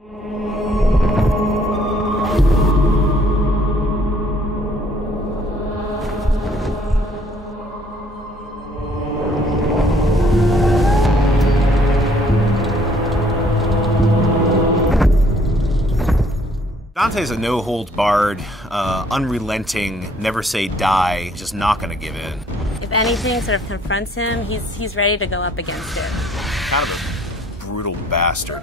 Dante's a no-holds-barred, unrelenting, never say die, just not gonna give in. If anything sort of confronts him, he's ready to go up against it. Kind of a brutal bastard.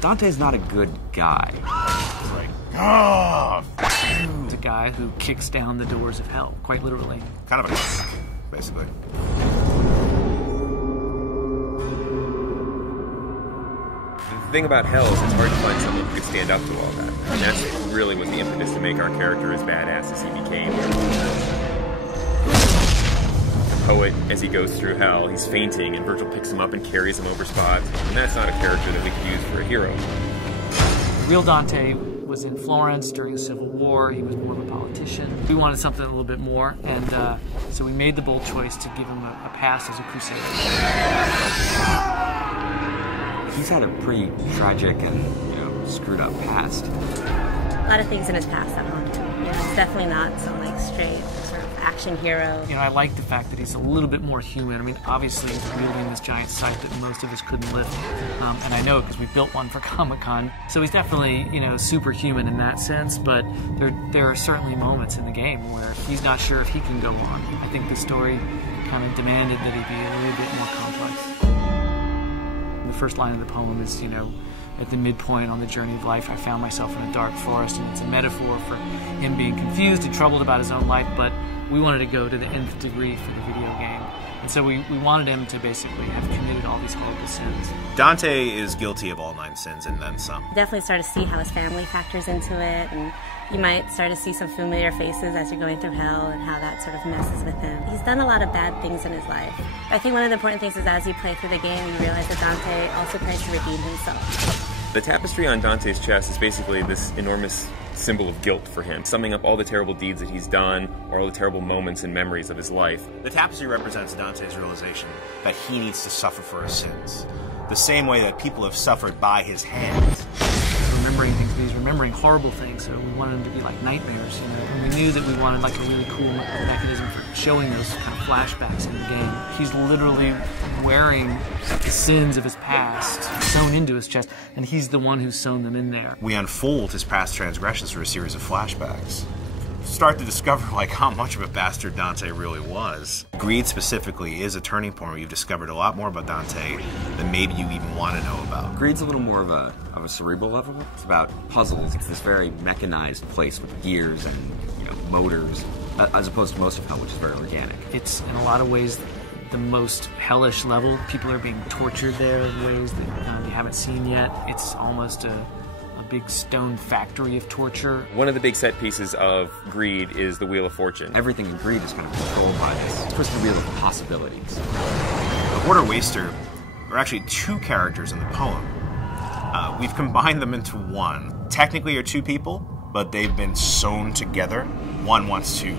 Dante's not a good guy. Right. Ah! He's a guy who kicks down the doors of hell, quite literally. Kind of a cunt, basically. The thing about hell is it's hard to find someone who could stand up to all that. And that's really what the impetus to make our character as badass as he became. The poet, as he goes through hell, he's fainting, and Virgil picks him up and carries him over spots. And that's not a character that we could use for a hero. Real Dante was in Florence during the Civil War. He was more of a politician. We wanted something a little bit more, and so we made the bold choice to give him a past as a crusader. He's had a pretty tragic and, screwed up past. A lot of things in his past that haunt him. He's definitely not some straight sort of action hero. I like the fact that he's a little bit more human. I mean, obviously he's wielding this giant scythe that most of us couldn't lift, and I know because we built one for Comic-Con. So he's definitely, superhuman in that sense. But there are certainly moments in the game where he's not sure if he can go on. I think the story kind of demanded that he be a little bit more complex. The first line of the poem is, at the midpoint on the journey of life, I found myself in a dark forest, and it's a metaphor for him being confused and troubled about his own life, but we wanted to go to the nth degree for the video game. And so we wanted him to basically have committed all these horrible sins. Dante is guilty of all 9 sins and then some. Definitely start to see how his family factors into it, and you might start to see some familiar faces as you're going through hell and how that sort of messes with him. He's done a lot of bad things in his life. I think one of the important things is as you play through the game, you realize that Dante also tries to redeem himself. The tapestry on Dante's chest is basically this enormous symbol of guilt for him, summing up all the terrible deeds that he's done, or all the terrible moments and memories of his life. The tapestry represents Dante's realization that he needs to suffer for his sins, the same way that people have suffered by his hands. Remembering things, but he's remembering horrible things, so we wanted them to be like nightmares, And we knew that we wanted a really cool mechanism for showing those kind of flashbacks in the game. He's literally wearing the sins of his past sewn into his chest, and he's the one who's sewn them in there. We unfold his past transgressions through a series of flashbacks. Start to discover how much of a bastard Dante really was. Greed specifically is a turning point where you've discovered a lot more about Dante than maybe you even want to know about. Greed's a little more of a cerebral level. It's about puzzles. It's this very mechanized place with gears and motors, as opposed to most of hell, which is very organic. It's in a lot of ways the most hellish level. People are being tortured there in ways that you haven't seen yet. It's almost a big stone factory of torture. One of the big set pieces of Greed is the Wheel of Fortune. Everything in Greed is kind of controlled by this twisted wheel of possibilities. The Hoarder Waster are actually 2 characters in the poem. We've combined them into one. Technically are 2 people, but they've been sewn together. One wants to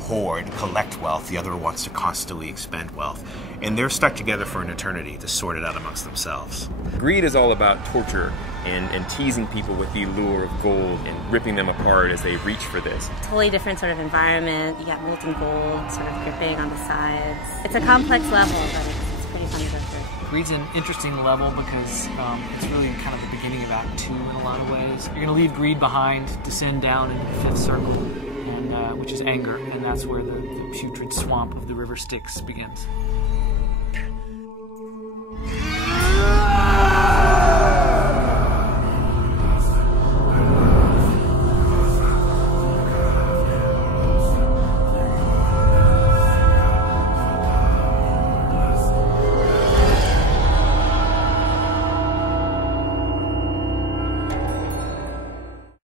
hoard, collect wealth, the other wants to constantly expend wealth. And they're stuck together for an eternity to sort it out amongst themselves. Greed is all about torture and teasing people with the lure of gold and ripping them apart as they reach for this. Totally different sort of environment. You got molten gold sort of dripping on the sides. It's a complex level, but it's pretty fun to go through. Greed's an interesting level because it's really kind of the beginning of Act 2 in a lot of ways. You're going to leave Greed behind, descend down into the 5th circle, and which is anger, and that's where the putrid swamp of the river Styx begins.